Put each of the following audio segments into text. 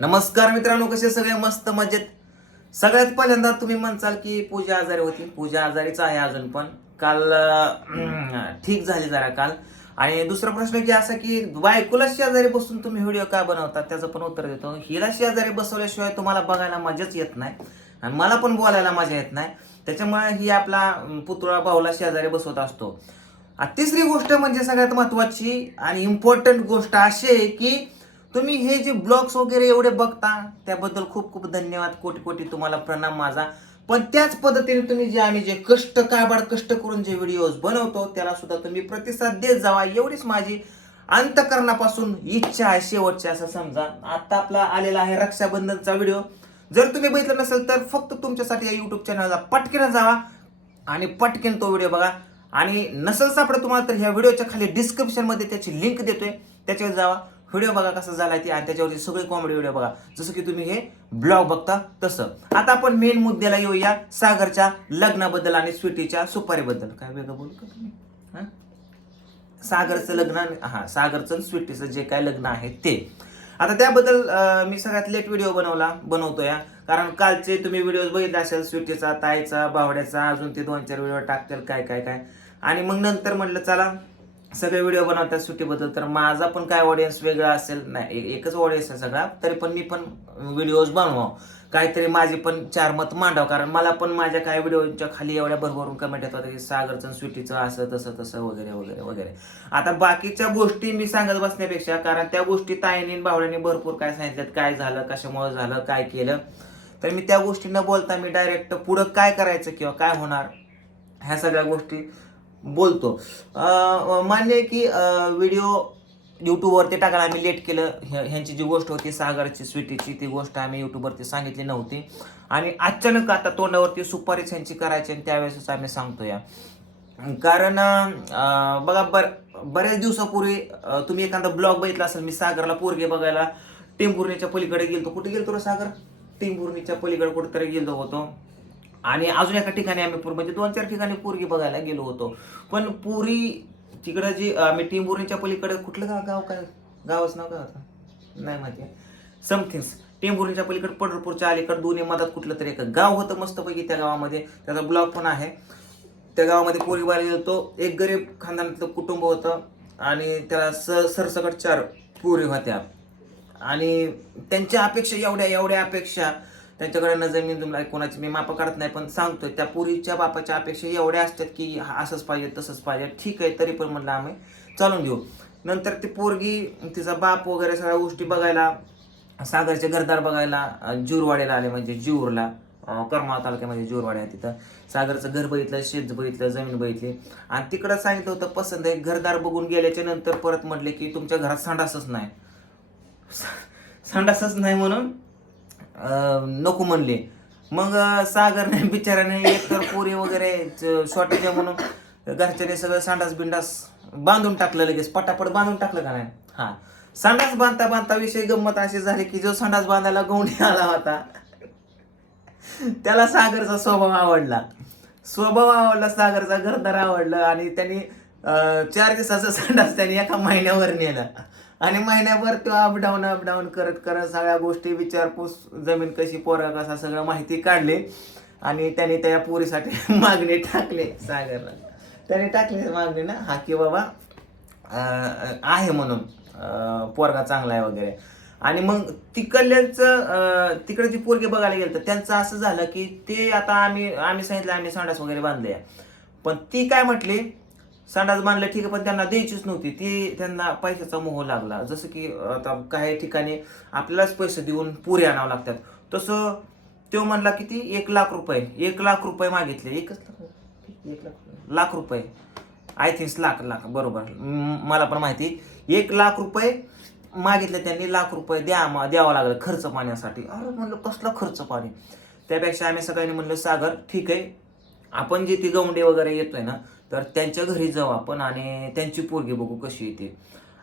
नमस्कार मित्रांनो कसे सगळे? मस्त मजेत. सगळ्यात पहिल्यांदा तुम्ही म्हणसाल की पूजा आजारी होती. पूजा आजारीच आहे अजून पण. काल ठीक झाली जरा काल. आणि दुसरा प्रश्न की असा की बायकोला शेजारी बसून तुम्ही व्हिडिओ का बनवता? त्याचं पण उत्तर देतो. हिला शेजारी बसवल्याशिवाय तुम्हाला बघायला मजाच येत नाही. आणि मला पण बोलायला मजा येत नाही. त्याच्यामुळे ही आपला पुतळा भाऊला शेजारी बसवत असतो. तिसरी गोष्ट म्हणजे सगळ्यात महत्वाची आणि इम्पॉर्टंट गोष्ट अशी आहे की तुम्ही हे जे ब्लॉग्स वगैरे एवढे बघता त्याबद्दल खूप खूप धन्यवाद. कोटी कोटी तुम्हाला प्रणाम माझा. पण त्याच पद्धतीने तुम्ही जे आम्ही जे कष्ट काबाड कष्ट करून जे व्हिडिओज बनवतो त्याला सुद्धा तुम्ही प्रतिसाद देत जावा. एवढीच माझी अंतकरणापासून इच्छा आहे शेवटची असं समजा. आता आपला आलेला आहे रक्षाबंधनचा व्हिडिओ जर तुम्ही बघितलं नसेल तर फक्त तुमच्यासाठी या युट्यूब चॅनलला पटकन जावा आणि पटकन तो व्हिडिओ बघा. आणि नसेल सापडत तुम्हाला तर ह्या व्हिडिओच्या खाली डिस्क्रिप्शनमध्ये त्याची लिंक देतोय. त्याच्यावर जावा. व्हिडिओ बघा कसा झालाय ती आणि त्याच्यावरती सगळे कॉमेडी व्हिडिओ बघा. जसं की तुम्ही हे ब्लॉग बघता तसं. आता आपण मेन मुद्द्याला येऊया सागरच्या लग्नाबद्दल आणि स्वीटीच्या सुपारीबद्दल. काय वेगळं बोलू का तुम्ही? सागरचं लग्न आणि- हा सागरचं स्वीटीचं जे काय लग्न आहे ते. आता त्याबद्दल मी सगळ्यात लेट व्हिडिओ बनवला बनवतो या कारण कालचे तुम्ही व्हिडिओ बघितले असेल स्वीटीचा ताईचा बावड्याचा अजून ते दोन चार व्हिडिओ टाकतील काय काय काय. आणि मग नंतर म्हटलं चला सगळे व्हिडिओ बनवतात सुट्टीबद्दल तर माझा पण काय ऑडियन्स वेगळा असेल? नाही एकच ऑडियन्स आहे सगळा. तरी पण मी पण व्हिडिओज बनवावं. काहीतरी माझे पण चार मत मांडावं. कारण मला पण माझ्या काय व्हिडिओच्या खाली एवढ्या भरभरून कमेंट येतात की सागरचं स्वीटीचं असं तसं तसं वगैरे वगैरे वगैरे. आता बाकीच्या गोष्टी मी सांगत बसण्यापेक्षा कारण त्या गोष्टी ताईनी आणि भावड्याने भरपूर काय सांगितल्यात काय झालं कशामुळे झालं काय केलं तर मी त्या गोष्टी न बोलता मी डायरेक्ट पुढं काय करायचं किंवा काय होणार ह्या सगळ्या गोष्टी बोलतो. मान्य आहे की व्हिडिओ यूट्यूबवरती टाकायला आम्ही लेट केलं. ह्या- ह्यांची जी गोष्ट होती सागरची स्वीटीची ती गोष्ट आम्ही यूट्यूबवरती सांगितली नव्हती. आणि अचानक आता तोंडावरती सुपारीच ह्यांची करायची आणि त्यावेळेसच आम्ही सांगतो या कारण बघा बर बऱ्याच दिवसापूर्वी तुम्ही एखादा ब्लॉग बघितला असेल मी सागरला पोरगे बघायला टेंभुर्णीच्या पलीकडे गेलतो. कुठे गेलतो रे सागर? टेंभुर्णीच्या पलीकडे कुठेतरी गेलो होतो. आणि अजून एका ठिकाणी आम्ही पूर म्हणजे दोन चार ठिकाणी पोरगी बघायला गेलो होतो. पण पुरी तिकडं जी आम्ही टिंबुरीच्या पलीकडे कुठलं गाव गाव काय? गावच नाव काय होतं? नाही माहिती. समथिंग्स टेंभुर्णीच्या पलीकडे पंढरपूरच्या अलीकडे दोन्ही मधात कुठलं तरी एक गाव होतं मस्तपैकी त्या गावामध्ये. त्याचा ब्लॉग पण आहे. त्या गावामध्ये पोरी बाहेर गेलो एक गरीब खानदानातलं कुटुंब होतं. आणि त्याला स सरसकट चार पोरी होत्या. आणि त्यांच्या अपेक्षा एवढ्या एवढ्या अपेक्षा त्यांच्याकडे जमीन जमला कोणाची मी माप करत नाही पण सांगतोय त्या पुरीच्या बापाच्या अपेक्षा एवढ्या असतात की हा असंच पाहिजे तसंच पाहिजे. ठीक आहे तरी पण म्हणलं आम्ही चालून घेऊ नंतर ती पोरगी तिचा बाप वगैरे सगळ्या गोष्टी बघायला सागरचे घरदार बघायला अं, जुरवाड्याला आले म्हणजे जूरला करमाळा तालुक्यामध्ये जुरवाडी आहे तिथं. सागरचं घर बघितलं शेत बघितलं जमीन बघितली. आणि तिकडं सांगितलं होतं पसंत आहे घरदार बघून गेल्याच्यानंतर परत म्हटले की तुमच्या घरात संडासच नाही. संडासच नाही म्हणून नको म्हणले. मग सागरने बिचाराने एकतर पोरी वगैरे शॉर्टेज आहे म्हणून घरच्याने सगळं सांडास बिंडास बांधून टाकलं लगेच. पटापट बांधून टाकलं का नाही? हा. संडास बांधता बांधता विषय गंमत अशी झाली की जो संडास बांधायला गवणी आला होता. त्याला सागरचा स्वभाव आवडला. स्वभाव आवडला सागरचा घरदार आवडलं आणि त्यांनी चार दिवसाचा संडास त्यांनी एका महिन्यावर नेला. आणि महिन्याभर तो अपडाऊन अपडाऊन करत करत सगळ्या गोष्टी विचारपूस जमीन कशी पोरा कसा सगळं माहिती काढली. आणि त्याने त्या पोरीसाठी मागणी टाकले सागरला. त्याने टाकले मागणी ना हा की बाबा आहे म्हणून पोरगा चांगला आहे वगैरे. आणि मग तिकडल्याचं अं, तिकडे जी पोरगे बघायला गेलं तर त्यांचं असं झालं की ते आता आम्ही आम्ही सांगितलं आम्ही सांडास वगैरे बांधले. पण ती काय म्हटली संडास बांधलं ठीक आहे पण त्यांना द्यायचीच नव्हती. ती त्यांना पैशाचा मोह लागला. जसं की आता काही ठिकाणी आपल्यालाच पैसे देऊन पुरे आणावं लागतात. तसं तो म्हणला किती एक लाख रुपये एक लाख रुपये मागितले. एकच लाख एक लाख लाख रुपये. I think lakh lakh. बरोबर. मला पण माहिती. एक लाख रुपये मागितले त्यांनी लाख रुपये द्या द्यावं लागलं खर्च पाण्यासाठी. अरे म्हणलं कसला खर्च पाणी? त्यापेक्षा आम्ही सगळ्यांनी म्हणलं सागर ठीक आहे. आपण जे ती गवंडी वगैरे येतोय ना तर त्यांच्या घरी जाऊ आपण आणि त्यांची पोरगी बघू कशी येते.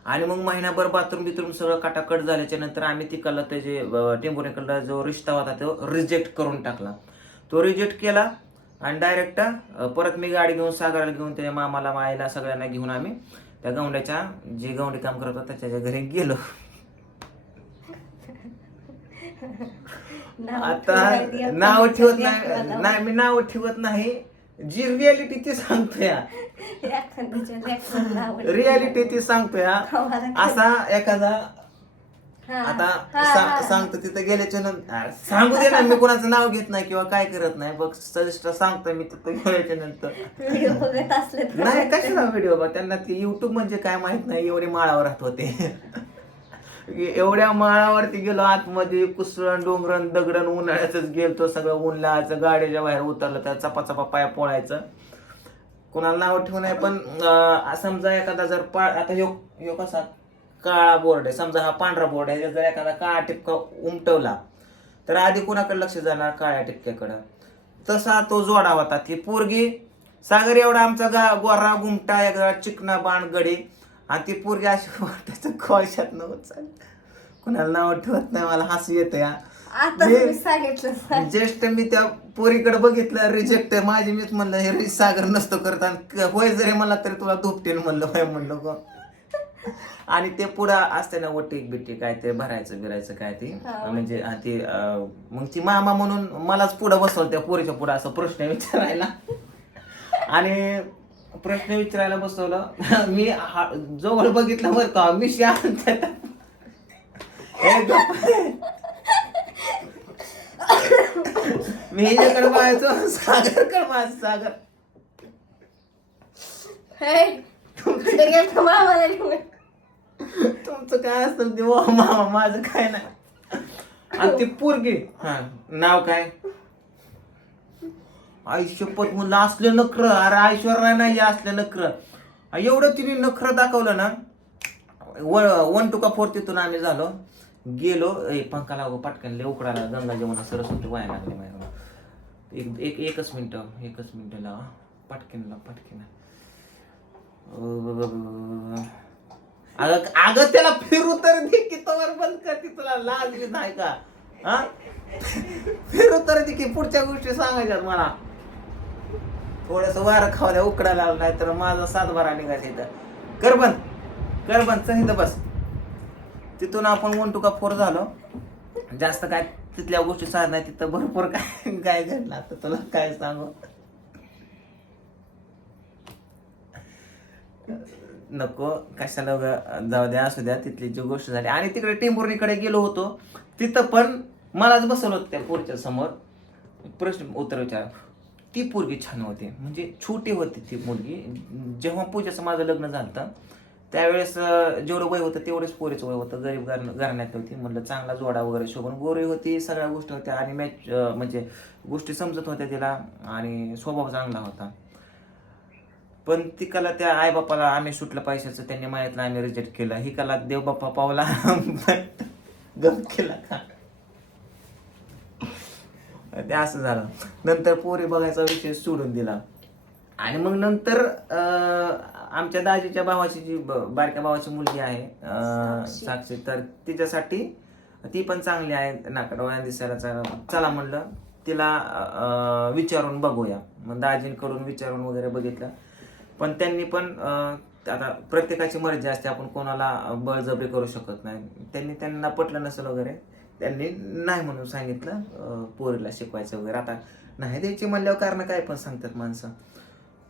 आणि मग महिनाभर बाथरूम बिथरूम सगळं काटाकट झाल्याच्यानंतर आम्ही तिकडला ते जे टेम्पोरेकडला जो रिश्ता होता तो रिजेक्ट करून टाकला. तो रिजेक्ट केला आणि डायरेक्ट परत मी गाडी घेऊन सागराला घेऊन त्याच्या मामाला मायला सगळ्यांना घेऊन आम्ही त्या गवंड्याच्या जे गवंडी काम करत होता त्याच्या घरी गेलो. आता नाव ठेवत. नाही मी नाव ठेवत नाही. जी रियालिटी ती सांगतोय. रियालिटी ती सांगतोय असा एखादा हा, आता. सांगतो तिथं गेल्याच्यानंतर सांगू दे ना मी कोणाचं नाव घेत नाही किंवा काय करत नाही. बघ सजेस्ट सांगतो मी तिथं गेल्याच्यानंतर. नाही कशाला व्हिडिओ बा त्यांना ते युट्यूब म्हणजे काय माहीत नाही एवढे माळावर राहत होते. एवढ्या माळावरती गेलो आतमध्ये कुसरण डोंगरण दगडण उन्हाळ्याच गेलतो सगळं ऊन लावायचं गाडीच्या बाहेर उतरलं त्या चपा चपा पाया पोळायचं. कोणाला नाव ठेवू नये पण समजा एखादा जर पा आता ह्यो यो कसा काळा बोर्ड आहे समजा हा पांढरा बोर्ड आहे जर एखादा काळा टिपका उमटवला तर आधी कोणाकडे लक्ष जाणार? काळ्या टिपक्याकडं तसा तो जोडा होता ती पोरगी सागर एवढा आमचा गा गोरा गुमटा एकदा चिकना बाण गडी आणि ती पोरगी अशी वाटायचं कोळशात नव्हत चाल कुणाला नाव ठेवत नाही मला हसू येतं या आता जे- तुम्ही सांगितलं ज्येष्ठ मी त्या पोरीकडे बघितलं रिजेक्ट माझी मीच म्हणलं हे रि- सागर नसतो करत आणि क- होय जरी म्हणला तरी तुला धुपटीन म्हणलं होय म्हणलं गो. आणि ते पुढं असते ना वटीक बिटीक काय ते भरायचं बिरायचं काय ते हा. म्हणजे हा ते अं, मग ती मामा म्हणून मलाच पुढं बसवलं त्या पोरीच्या पुढं असं प्रश्न विचारायला. आणि प्रश्न विचारायला बसवलं. मी हा- जवळ बघितलं बरं का? मी शांत. हे. मी हिच्याकडे पाहायचो. सागरकडे पाहायचो सागर. हे, कुठे गेलता मामाला घेऊन? तुमचं काय असतं ते ओ मामा माझं काय नाही. आणि ती पोरगी हा नाव काय? आयुष्यपत म्हणलं असलं नखर. अरे ऐश्वर्या नाही असलं नखर. एवढं तिने नखर दाखवलं ना वन टू का फोर तिथून आम्ही झालो. गेलो. ए पंखा लागो पटकन लय उकडाला गंगा जमुना सरस्वती व्हायला लागली माझ्या एक एक एकच मिनिट एकच मिनिट लावा. पटकन लाव पटकन. अगं अगं त्याला फिरू तर दे की तवर बंद कर ती तुला लाज नाही का? हा फिरू तर दे की पुढच्या गोष्टी सांगायच्यात मला. थोडस वारं खावल्या उकडा लावलं नाही तर माझा सातबारा निघायचा इथं. कर बंद कर बंद चल इथं बस. तिथून आपण वन टू का फोर झालो. जास्त काय तिथल्या गोष्टी सांगत नाही तिथं भरपूर काय काय घडलं आता तुला काय सांगू? नको कशाला जाऊ द्या असू द्या तिथली जी गोष्ट झाली. आणि तिकडे टेंभुर्णीकडे गेलो होतो. तिथं पण मलाच बसवलं होतं त्या पोरच्या समोर प्रश्न उत्तर विचार. ती पोरगी छान होती. म्हणजे छोटी होती ती मुलगी. जेव्हा पूजाचं माझं लग्न झालं त्यावेळेस जेवढं वय होतं तेवढंच पोरीचं वय होतं. गरीब घर घराण्यात होती म्हणलं चांगला जोडा वगैरे शोभून गोरी होती सगळ्या गोष्टी होत्या आणि मॅच म्हणजे गोष्टी समजत होत्या तिला आणि स्वभाव चांगला होता. पण ती कला त्या आईबापाला आम्ही सुटलं पैशाचं त्यांनी माहितलं आम्ही रिजेक्ट केलं. ही कला देवबाप्पा पावला. गप केला का? ते असं झालं. नंतर पोरी बघायचा विषय सोडून दिला. आणि मग नंतर आमच्या दाजीच्या भावाची जी बारक्या भावाची मुलगी आहे साक्षी. तर तिच्यासाठी ती पण चांगली आहे. नाकडोळ्या दिसायला. चला म्हणलं. तिला विचारून बघूया. मग दाजींकडून विचारून वगैरे बघितलं. पण त्यांनी पण आता प्रत्येकाची मर्जी असते. आपण कोणाला बळजबरी करू शकत नाही. त्यांनी त्यांना पटलं नसेल वगैरे. त्यांनी नाही म्हणून सांगितलं पोरीला शिकवायचं वगैरे. आता नाही द्यायची म्हणल्यावर कारण काय पण सांगतात माणसं.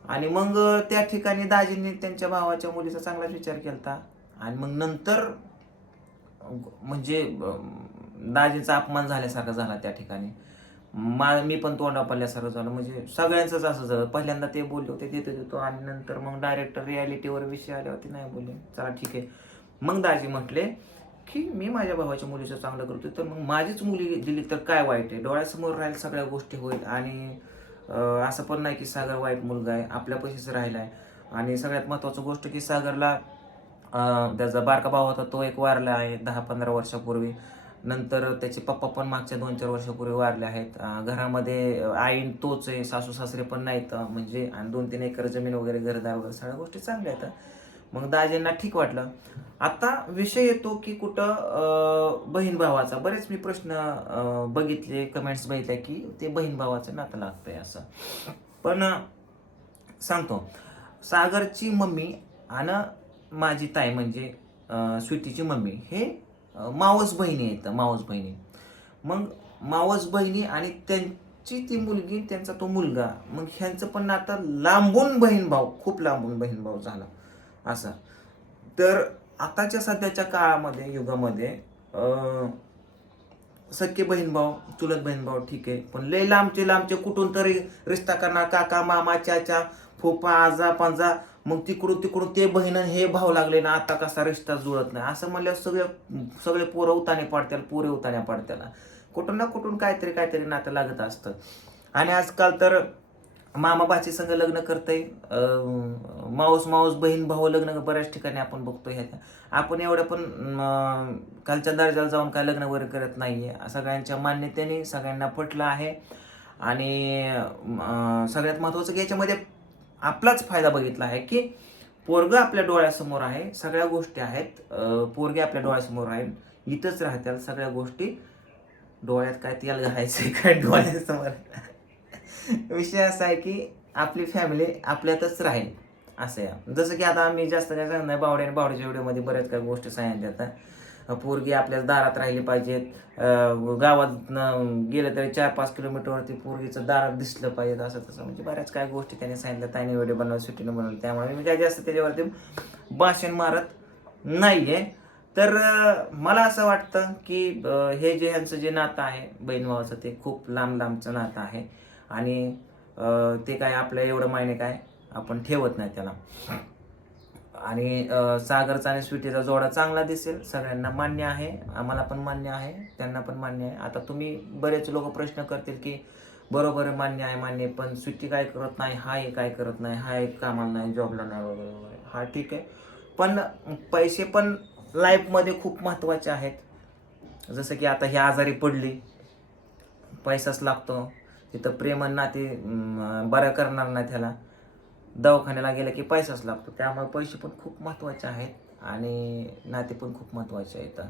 आणि मग त्या ठिकाणी दाजींनी त्यांच्या भावाच्या मुलीचा चांगलाच विचार केला आणि मग नंतर म्हणजे दाजींचा अपमान झाल्यासारखा झाला त्या ठिकाणी. मा मी पण तोंडा पडल्यासारखं झालं. म्हणजे सगळ्यांचंच असं झालं. पहिल्यांदा ते बोलले होते देतो देतो. आणि नंतर मग डायरेक्टर रियालिटीवर विषय आल्यावरती नाही बोलले. चला ठीक आहे. मग दाजी म्हटले की मी माझ्या भावाच्या मुलीचं चांगलं करतोय. तर मग माझीच मुली दिली तर काय वाईट आहे? डोळ्यासमोर राहील सगळ्या गोष्टी होईल आणि असं पण नाही की सागर वाईट मुलगा आहे आपल्या राहिला आहे आणि सगळ्यात महत्त्वाचं गोष्ट की सागरला त्याचा बारका भाव होता तो एक वारला आहे दहा पंधरा वर्षापूर्वी. नंतर त्याचे पप्पा पण मागच्या दोन चार वर्षापूर्वी वारले आहेत. घरामध्ये आई तोच आहे सासू सासरे पण नाहीत. म्हणजे आणि दोन तीन एकर जमीन वगैरे घरदार वगैरे सगळ्या गोष्टी चांगल्या आहेत. मग दाजींना ठीक वाटलं. आता विषय येतो की कुठं बहीण भावाचा. बरेच मी प्रश्न बघितले कमेंट्स बघितले की ते बहीण भावाचं नातं लागतंय असं. पण सांगतो. सागरची मम्मी आणि माझी ताई म्हणजे स्वीटीची मम्मी हे मावस बहिणी आहेत मावस बहिणी. मग मावस बहिणी आणि त्यांची ती मुलगी त्यांचा तो मुलगा मग ह्यांचं पण आता लांबून बहीण भाऊ खूप लांबून बहीण भाऊ झाला. असं. तर आताच्या सध्याच्या काळामध्ये युगामध्ये सख्खे बहीण भाऊ चुलत बहीण भाऊ ठीक आहे पण लय लांबचे लांबचे कुठून तरी रिश्ता करणार काका मामा चाचा फोपा आजा पंजा मग तिकडून तिकडून ते बहीण हे भाऊ लागले ना आता कसा रिश्ता जुळत नाही. असं म्हणल्यावर सगळे सगळे पोरं उताने पाडत्याल पोरे उताने पाडत्याला कुठून ना कुठून काहीतरी काहीतरी नातं लागत असतं. आणि आजकाल तर मामा बाची संग लग्न करतंय. माऊस माऊस बहीण भाऊ लग्न बऱ्याच ठिकाणी आपण बघतो ह्या आपण एवढं पण कालच्या दर्जाला जाऊन काय लग्न वगैरे करत नाही आहे सगळ्यांच्या मान्यतेने सगळ्यांना पटलं आहे. आणि सगळ्यात महत्त्वाचं की याच्यामध्ये आपलाच फायदा बघितला आहे की पोरग आपल्या डोळ्यासमोर आहे सगळ्या गोष्टी आहेत. पोरगे आपल्या डोळ्यासमोर आहेत इथंच राहत्याल सगळ्या गोष्टी. डोळ्यात काय त्याला घालायचं काय डोळ्यासमोर. विषय असा आहे की आपली फॅमिली आपल्यातच राहील असं आहे. जसं की आता आम्ही जास्त काय सांगणार नाही बावड्या आणि बावड्याच्या व्हिडिओमध्ये बऱ्याच काही गोष्टी सांगितल्या आता पोरगी आपल्या दारात राहिली पाहिजेत गावात गेलं तरी चार पाच किलोमीटरवरती पोरगीचं दारात दिसलं पाहिजे असं तसं म्हणजे बऱ्याच काय गोष्टी त्याने सांगितल्या. त्याने व्हिडिओ बनवलं सुट्टीनं बनवलं. त्यामुळे मी काय जास्त त्याच्यावरती भाषण मारत नाही आहे तर मला असं वाटतं की हे जे ह्यांचं जे नातं आहे बहीण भावाचं ते खूप लांब लांबचं नातं आहे. आणि ते काय आपल्या एवढं मायने काय आपण ठेवत नाही त्याला. आणि सागरचा आणि स्वीटीचा जोडा चांगला दिसेल सगळ्यांना मान्य आहे आम्हाला पण मान्य आहे त्यांना पण मान्य आहे. आता तुम्ही बरेच लोक प्रश्न करतील की बरोबर मान्य आहे मान्य पण स्वीटी काय करत नाही हा एक काय करत नाही हा एक कामाला नाही जॉबला नाही वगैरे वगैरे. हा ठीक आहे. पण पैसे पण लाईफमध्ये खूप महत्त्वाचे आहेत. जसं की आता ही आजारी पडली पैसाच लागतो. तिथं प्रेम नाते बरं करणार नाही त्याला दवाखान्याला गेलं की पैसाच लागतो. त्यामुळे पैसे पण खूप महत्त्वाचे आहेत आणि नाते पण खूप महत्त्वाचे आहेत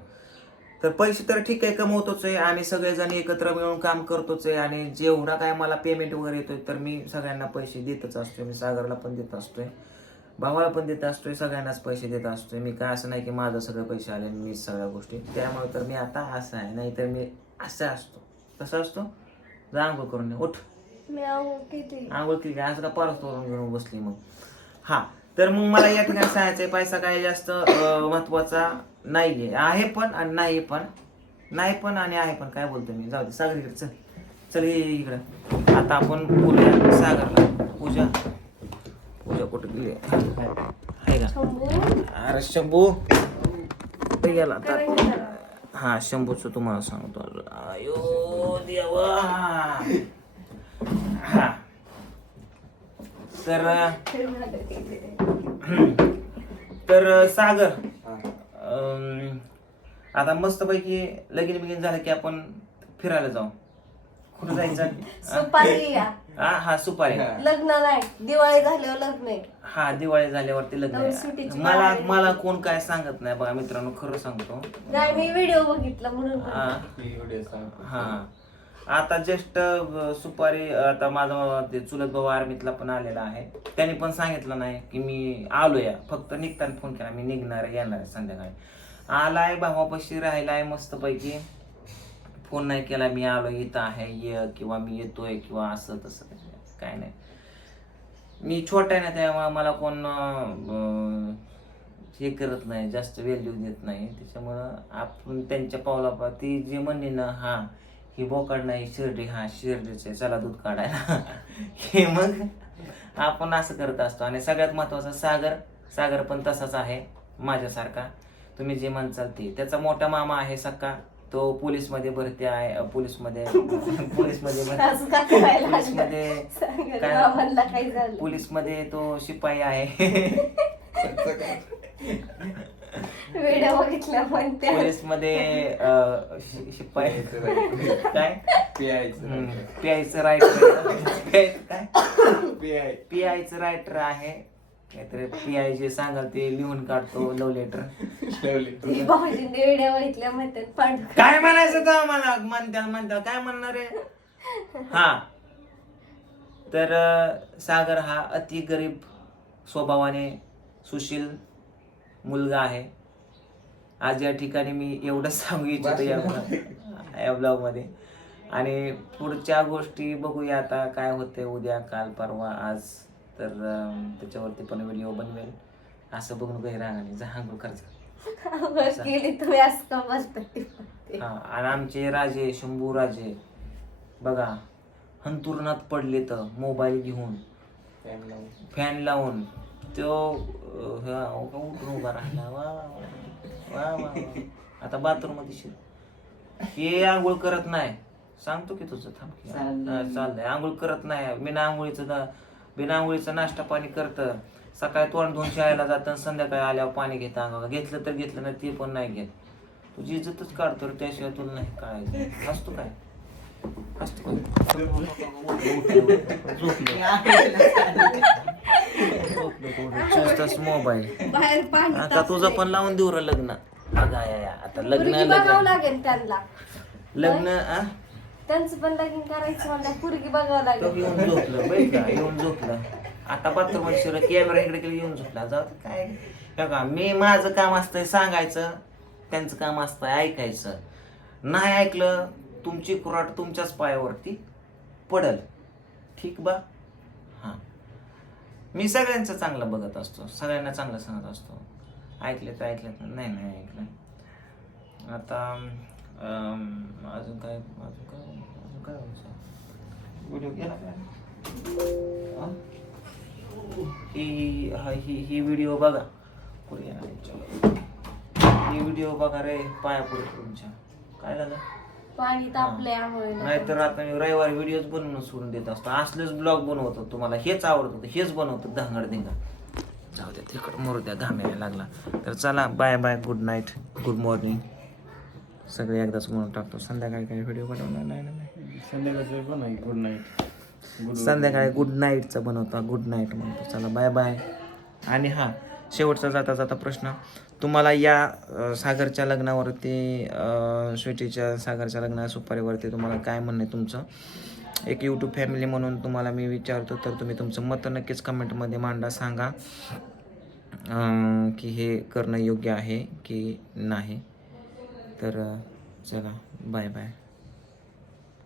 तर पैसे तर ठीक आहे कमवतोच आहे आणि सगळेजण एकत्र मिळून काम करतोच आहे आणि जेवढा काय मला पेमेंट वगैरे येतोय तर मी सगळ्यांना पैसे देतच असतोय. मी सागरला पण देत असतोय. भावाला पण देत असतोय सगळ्यांनाच पैसे देत असतोय. मी काय असं नाही की माझं सगळं पैसे आले आणि सगळ्या गोष्टी. त्यामुळे तर मी आता असं आहे नाहीतर मी असं असतो. कसं असतो? जा आंघोळ करून ये. उठ. मी आंघोळ किती आंघोळ केली असं का परत तोरण घेऊन बसली मग. हा तर मग मला या ठिकाणी सांगायचंय पैसा काय जास्त अं, महत्त्वाचा नाहीये. आहे पण आणि नाही पण. नाही पण आणि आहे पण काय बोलतो मी? जाऊ दे सागर इकडे चल. चल ये ये इकडं. आता आपण बोलूया सागरला. पूजा. पूजा कुठे गेली? आहे का? शंभू? अरे शंभू. कुठे गेला आता. हा शंभूचं तुम्हाला सांगतो. आयो देवा. हा. तर तर सागर अं, आता मस्तपैकी लगीन बिगीन झालं की आपण फिरायला जाऊ. कुठं जायचं? सुपारी या. हा हा सुपारी. लग्न नाही दिवाळी झाल्यावर लग्न आहे. हा दिवाळी झाल्यावरती लग्न जाऊन आहे. सुट्टीची मला मला कोण काय सांगत नाही बघा मित्रांनो खरं सांगतो. नाही मी व्हिडिओ बघितला म्हणून. हा. हा. आता जस्ट सुपारी आता माझा ते चुलत भाऊ आर्मीतला पण आलेला आहे. त्याने पण सांगितलं नाही की मी आलोय. फक्त निघताना फोन केला मी निघणार आहे, येणार आहे संध्याकाळी. आलाय भावापाशी राहिलाय मस्तपैकी. फोन नाही केला मी आलो इथं आहे ये किंवा मी येतोय किंवा असं तसं काय नाही. मी छोटा आहे ना त्यामुळे मला कोण हे करत नाही जास्त व्हॅल्यू देत नाही. त्याच्यामुळं आपण त्यांच्या पावला ती जे म्हणली ना हा ही बोकाड नाही शिर्डी हा शिर्डीचे चला दूध काढायला. हे मग आपण असं करत असतो. आणि सगळ्यात महत्त्वाचा सागर सागर पण तसाच आहे माझ्यासारखा. तुम्ही जे म्हणचाल ते. त्याचा मोठा मामा आहे सक्का. तो पोलीसमध्ये भरती आहे पोलीसमध्ये पोलीसमध्ये पोलीसमध्ये काय? पोलीसमध्ये तो शिपाई आहे. व्हिडिओ पण त्या पोलीसमध्ये शिपाई काय? पियायचं रायटर. काय पियायचं रायटर आहे. काहीतरी पीआय जे सांगाल ते लिहून काढतो लव लेटर ती भाऊजींनी व्हिडिओ बघितल्या म्हणतात पांडू काय म्हणायचं तर आम्हाला? म्हणत्या म्हणत्या. काय म्हणणार आहे? हा. तर अं, सागर हा अति गरीब स्वभावाने सुशील मुलगा आहे. आज या ठिकाणी मी एवढं सांगू इच्छितो या या ब्लॉगमध्ये आणि पुढच्या गोष्टी बघूया आता काय होते उद्या काल परवा आज. तर त्याच्यावरती पण व्हिडिओ बनवेल. असं बघून काही राहणार जा हांगू करायचं बस गेली तुम्ही असं का बसता हा आणि आमचे राजे शंभू राजे बघा हंतुरणात पडले तर मोबाईल घेऊन फॅन लावून. तो हा, उठून उभा राहिला. वा वा वा. आता बाथरूममध्ये शिर. हे आंघोळ करत नाही. सांगतो की तुझं थांब की. हा, चाललंय आंघोळ करत नाही. बिना आंघोळीचं दा- बिना आंघोळीचं नाश्ता पाणी करतं. सकाळी तोंड धुवून शाळेला जातं आणि संध्याकाळी आल्यावर पाणी घेतं. अंगावर घेतलं तर घेतलं नाही ते पण नाही घेत. तुझी इज्जतच काढतो रे, त्याशिवाय तुला नाही कळायचं. असतो काय? असतो चोवीस तास मोबाईल. आता तुझं पण लावून देऊ रे लग्न. बघा या, या. आता लग्न लग्न. लग्न आ? त्यांचं पण लगीन करायचं म्हणलं पुरगी बघावं तो लागेल येऊन झोपलं बाई का येऊन झोपलं. आता बाथरूम शिर कॅमेरा इकडे केलं येऊन झोपला. जाऊ दे, काय हे बघा मी माझं काम असतंय सांगायचं त्यांचं काम असतंय ऐकायचं. नाही ऐकलं तुमची कुराट तुमच्याच पायावरती पडल. ठीक बा? हां. मी सगळ्यांचं चांगलं बघत असतो सगळ्यांना चांगलं सांगत असतो. ऐकले तर ऐकले तर नाही नाही ऐकलं. आता अजून काय अजून काय अजून काय व्हिडिओ गेला काय हा? ही हा, ही ही व्हिडिओ बघा गेला याच्यावर? ही व्हिडिओ बघा रे पाया पुढे तुमच्या काय झालं पाणी तापलंय आंघोळीला नाहीतर आता मी रविवारी व्हिडिओज बनवून सोडून देत असतो असलेच ब्लॉग बनवतो तुम्हाला हेच आवडत होतं हेच बनवतो धांगड धिंगा जाऊ द्या तिकडं मोरू द्या घाम यायला लागला तर चला bye bye good night good morning सगळे एकदाच म्हणून टाकतो. संध्याकाळी काही व्हिडिओ बनवणार नाही ना. संध्याकाळचं पण आहे. गुड नाईट संध्याकाळी गुड नाईटचा बनवतो. गुड नाईट म्हणतो. चला बाय बाय आणि हां शेवटचा जाता जाता प्रश्न. तुम्हाला या सागरच्या लग्नावरती स्वीटीच्या सागरच्या लग्ना सुपारीवरती तुम्हाला काय म्हणणं आहे तुमचं? एक यूट्यूब फॅमिली म्हणून तुम्हाला मी विचारतो तर तुम्ही तुमचं मत नक्कीच कमेंटमध्ये मांडा सांगा. की हे करणं योग्य आहे की नाही? तर चला बाय बाय